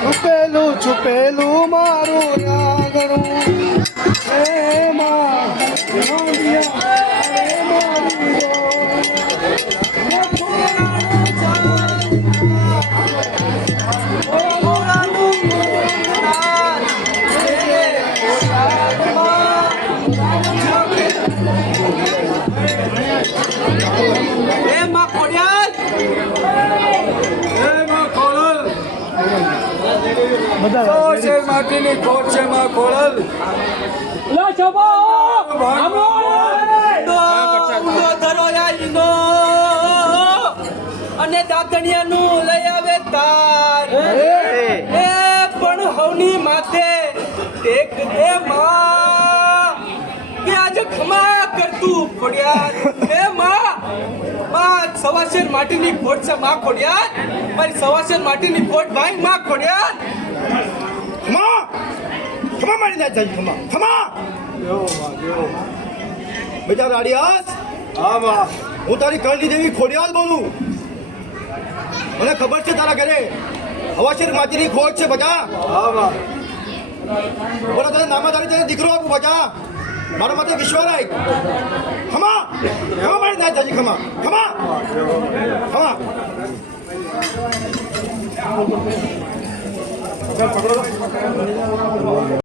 છુપેલું છુપેલું મારું રાગણું માટીની કોટ છે માં ખોળલ અને દાતણિયાનું લઈ આવે તાર એ પણ હવની માથે ટેક દે માં કે આજે ખમા કરતું ખોડિયાર એ માં સવાશેર માટીની ખોટ છે માં ખોડિયાર મારી સવાશેર માટીની ખોટ ભાઈ માં ખોડિયાર ખમા ખમા મારી ના જાય ખમા બેટા રાડિયાસ હા માં હું તારી કરણી દેવી ખોડિયાલ બોલું મને ખબર છે તારા ઘરે હવાશેર માટીની ખોટ છે બટા હા માં બોલા તને નામાદારી તને દીકરો આપું બટા મારા માટે વિશ્વાસ રાખ ખમા ખમા મારી ના જાય ખમા ખમા ખમા પકડો